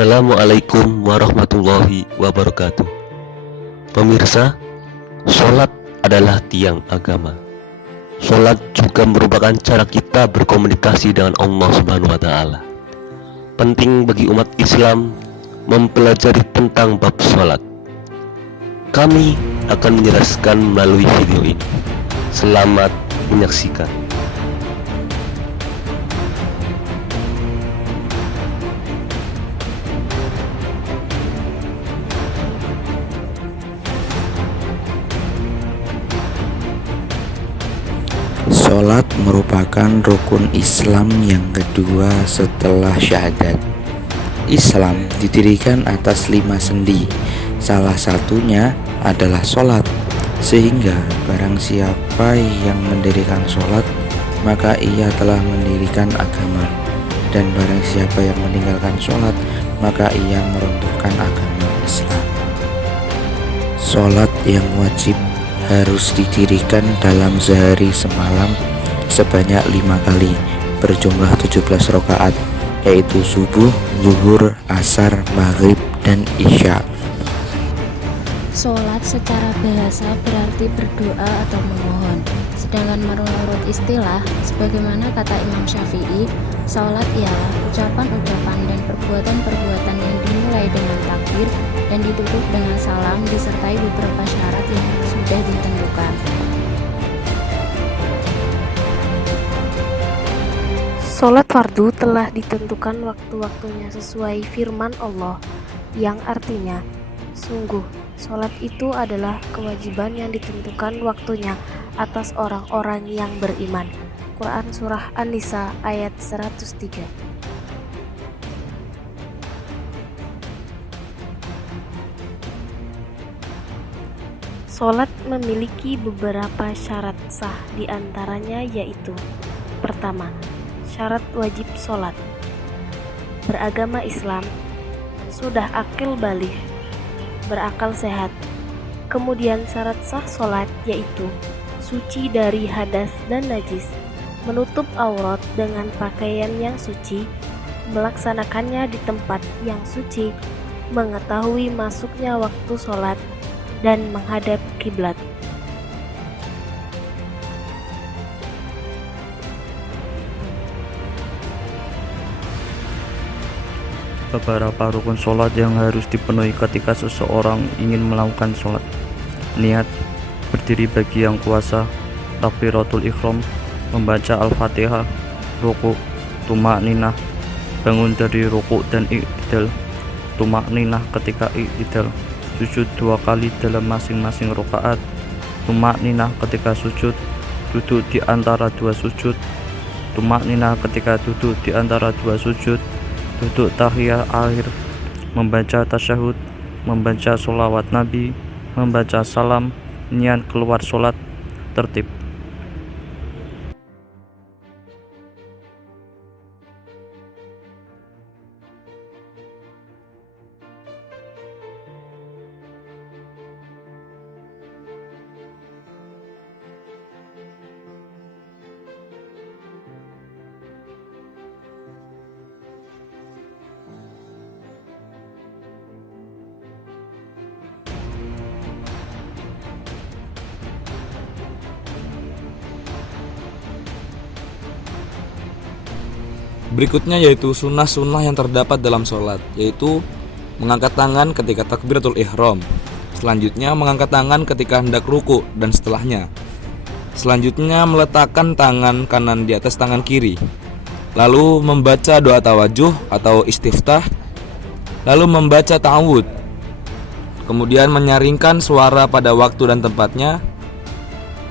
Assalamualaikum warahmatullahi wabarakatuh. Pemirsa, sholat adalah tiang agama. Sholat juga merupakan cara kita berkomunikasi dengan Allah Subhanahu wa Ta'ala. Penting bagi umat Islam mempelajari tentang bab sholat. Kami akan menjelaskan melalui video ini. Selamat menyaksikan. Sholat merupakan rukun Islam yang kedua setelah syahadat. Islam didirikan atas 5 sendi. Salah satunya adalah sholat. Sehingga barang siapa yang mendirikan sholat, maka ia telah mendirikan agama. Dan barang siapa yang meninggalkan sholat, maka ia meruntuhkan agama Islam. Sholat yang wajib harus didirikan dalam sehari semalam sebanyak 5 kali berjumlah 17 rakaat, yaitu subuh, zuhur, asar, maghrib, dan isya. Sholat secara bahasa berarti berdoa atau memohon. Sedangkan menurut istilah, sebagaimana kata Imam Syafi'i, sholat ialah ucapan-ucapan dan perbuatan-perbuatan yang dimulai dengan takbir dan ditutup dengan salam disertai beberapa syarat yang sudah ditentukan. Sholat fardu telah ditentukan waktu-waktunya sesuai firman Allah yang artinya, sungguh sholat itu adalah kewajiban yang ditentukan waktunya atas orang-orang yang beriman. Quran Surah An-Nisa ayat 103. Sholat memiliki beberapa syarat sah, diantaranya yaitu: pertama, syarat wajib sholat, beragama Islam, sudah akil baligh, berakal sehat. Kemudian syarat sah sholat yaitu suci dari hadas dan najis, menutup aurat dengan pakaian yang suci, melaksanakannya di tempat yang suci, mengetahui masuknya waktu sholat, dan menghadap kiblat. Beberapa rukun sholat yang harus dipenuhi ketika seseorang ingin melakukan sholat: niat, berdiri bagi yang puasa, takbiratul ihram, membaca al-fatihah, ruku', tumakninah, bangun dari ruku' dan i'tidal, tumakninah ketika i'tidal, sujud 2 kali dalam masing-masing rakaat, tumakninah ketika sujud, duduk di antara 2 sujud, tumakninah ketika duduk di antara 2 sujud, duduk tahiyat akhir, membaca tasyahud, membaca sholawat Nabi, membaca salam, niat keluar sholat, tertib. Berikutnya yaitu sunnah-sunnah yang terdapat dalam sholat, yaitu mengangkat tangan ketika takbiratul ihram, selanjutnya mengangkat tangan ketika hendak ruku dan setelahnya, selanjutnya meletakkan tangan kanan di atas tangan kiri, lalu membaca doa tawajuh atau istiftah, lalu membaca ta'awud, kemudian menyaringkan suara pada waktu dan tempatnya,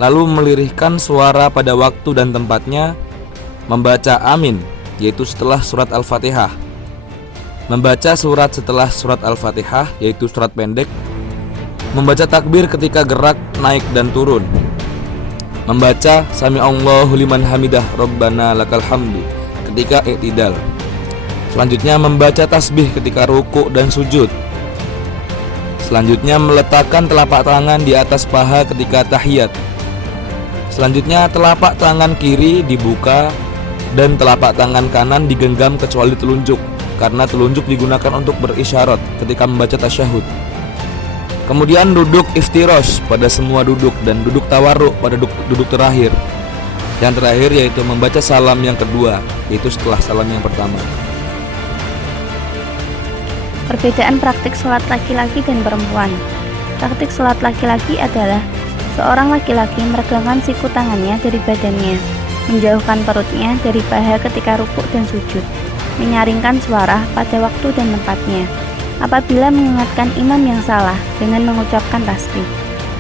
lalu melirihkan suara pada waktu dan tempatnya, membaca amin, yaitu setelah surat Al-Fatihah, membaca surat setelah surat Al-Fatihah, yaitu surat pendek, membaca takbir ketika gerak naik dan turun, membaca Sami Allahu liman hamidah Rabbana lakal hamdu ketika i'tidal, selanjutnya membaca tasbih ketika ruku dan sujud, selanjutnya meletakkan telapak tangan di atas paha ketika tahiyat, selanjutnya telapak tangan kiri dibuka dan telapak tangan kanan digenggam kecuali telunjuk, karena telunjuk digunakan untuk berisyarat ketika membaca tasyahud. Kemudian duduk iftirosh pada semua duduk dan duduk tawarruk pada duduk terakhir. Yang terakhir yaitu membaca salam yang kedua, yaitu setelah salam yang pertama. Perbedaan praktik sholat laki-laki dan perempuan. Praktik sholat laki-laki adalah seorang laki-laki meregangkan siku tangannya dari badannya, menjauhkan perutnya dari paha ketika rukuk dan sujud, menyaringkan suara pada waktu dan tempatnya. Apabila mengingatkan imam yang salah dengan mengucapkan tasbih,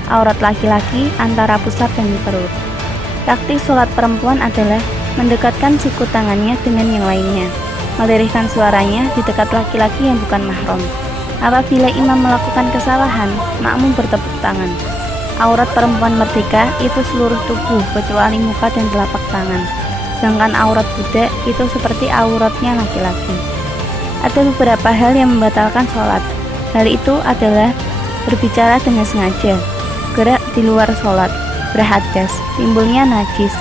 aurat laki-laki antara pusar dan perut. Praktik sholat perempuan adalah mendekatkan siku tangannya dengan yang lainnya, melirihkan suaranya di dekat laki-laki yang bukan mahram. Apabila imam melakukan kesalahan, makmum bertepuk tangan. Aurat perempuan merdeka itu seluruh tubuh kecuali muka dan telapak tangan, sedangkan aurat budak itu seperti auratnya laki-laki. Ada beberapa hal yang membatalkan sholat. Hal itu adalah berbicara dengan sengaja, gerak di luar sholat, berhadas, timbulnya najis,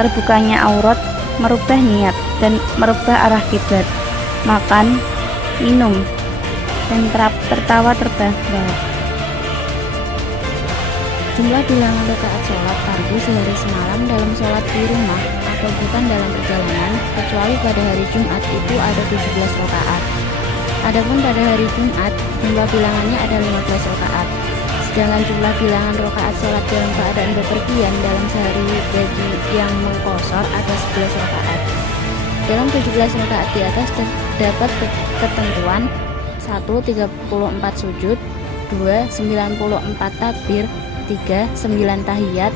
terbukanya aurat, merubah niat, dan merubah arah kiblat, makan, minum, dan tertawa terbahak-bahak. Jumlah bilangan rakaat sholat fardu sehari semalam dalam sholat di rumah atau bukan dalam perjalanan, kecuali pada hari Jumat itu ada 17 rakaat. Adapun pada hari Jumat, jumlah bilangannya ada 15 rakaat. Sedangkan jumlah bilangan rakaat sholat dalam keadaan bepergian dalam sehari bagi yang mengqashar ada 11 rakaat. Dalam 17 rakaat di atas terdapat ketentuan: 1. 34 sujud, 2. 94 takbir, 3. 9 tahiyat,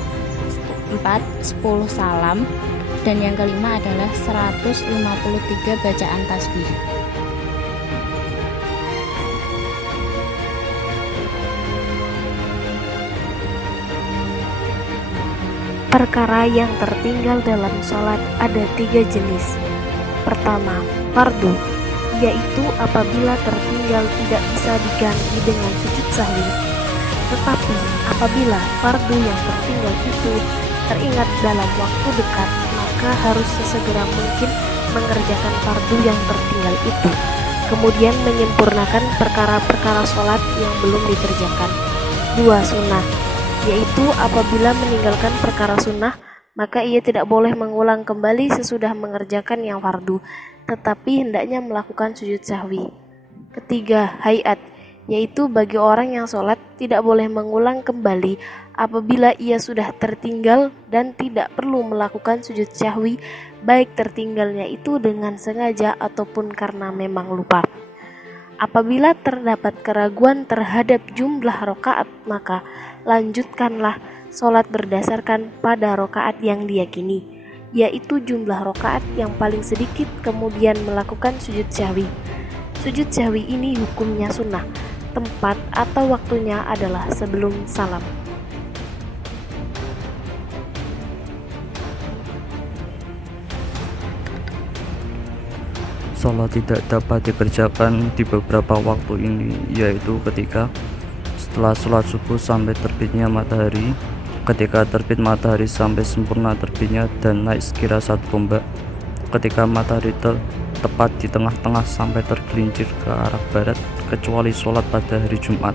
4. 10 salam, dan yang kelima adalah 153 bacaan tasbih. Perkara yang tertinggal dalam sholat ada 3 jenis. Pertama, fardu, yaitu apabila tertinggal tidak bisa diganti dengan sujud sahwi. Tetapi apabila fardu yang tertinggal itu teringat dalam waktu dekat, maka harus sesegera mungkin mengerjakan fardu yang tertinggal itu, kemudian menyempurnakan perkara-perkara sholat yang belum dikerjakan. 2. Sunnah, yaitu apabila meninggalkan perkara sunnah, maka ia tidak boleh mengulang kembali sesudah mengerjakan yang fardu, tetapi hendaknya melakukan sujud sahwi. 3. Hayat, yaitu bagi orang yang sholat tidak boleh mengulang kembali apabila ia sudah tertinggal dan tidak perlu melakukan sujud sahwi, baik tertinggalnya itu dengan sengaja ataupun karena memang lupa. Apabila terdapat keraguan terhadap jumlah rakaat, maka lanjutkanlah sholat berdasarkan pada rakaat yang diyakini, yaitu jumlah rakaat yang paling sedikit, kemudian melakukan sujud sahwi. Sujud sahwi ini hukumnya sunnah. Tempat atau waktunya adalah sebelum salam. Sholat tidak dapat dikerjakan di beberapa waktu ini, yaitu ketika setelah sholat subuh sampai terbitnya matahari, ketika terbit matahari sampai sempurna terbitnya dan naik sekira 1 tombak, ketika matahari tepat di tengah-tengah sampai tergelincir ke arah barat, kecuali sholat pada hari Jumat.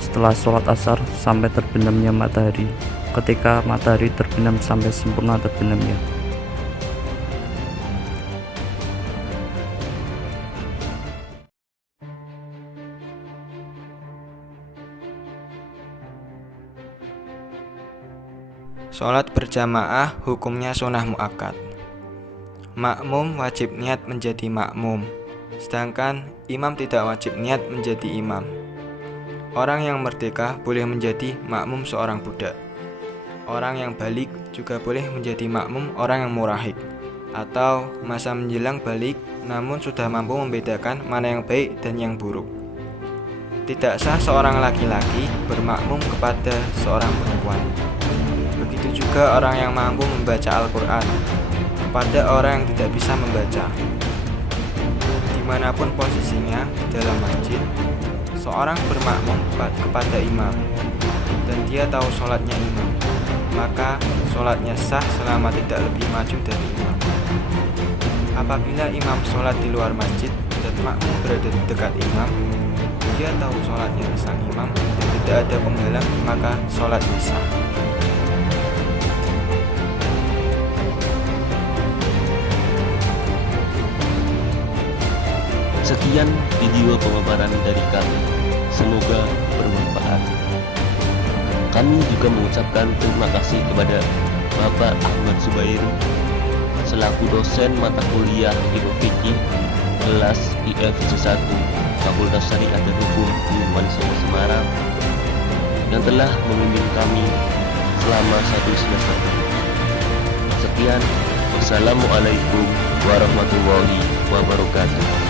Setelah sholat asar sampai terbenamnya matahari, ketika matahari terbenam sampai sempurna terbenamnya. Sholat berjamaah hukumnya sunnah muakkad. Makmum wajib niat menjadi makmum, sedangkan imam tidak wajib niat menjadi imam. Orang yang merdeka boleh menjadi makmum seorang budak. Orang yang balik juga boleh menjadi makmum orang yang murahik, atau masa menjelang balik namun sudah mampu membedakan mana yang baik dan yang buruk. Tidak sah seorang laki-laki bermakmum kepada seorang perempuan. Begitu juga orang yang mampu membaca Al-Quran kepada orang yang tidak bisa membaca. Dimanapun posisinya di dalam masjid, seorang bermakmum kepada imam dan dia tahu sholatnya imam, maka sholatnya sah selama tidak lebih maju dari imam. Apabila imam sholat di luar masjid dan makmum berada di dekat imam, dia tahu sholatnya sang imam dan tidak ada penghalang, maka sholatnya sah. Sekian video pemaparan dari kami, semoga bermanfaat. Kami juga mengucapkan terima kasih kepada Bapak Ahmad Zubairi selaku dosen mata kuliah Ilmu Fikih kelas IFC 1 Fakultas Syariah dan Hukum Universitas Semarang yang telah membimbing kami selama 1 semester. Sekian, wassalamualaikum warahmatullahi wabarakatuh.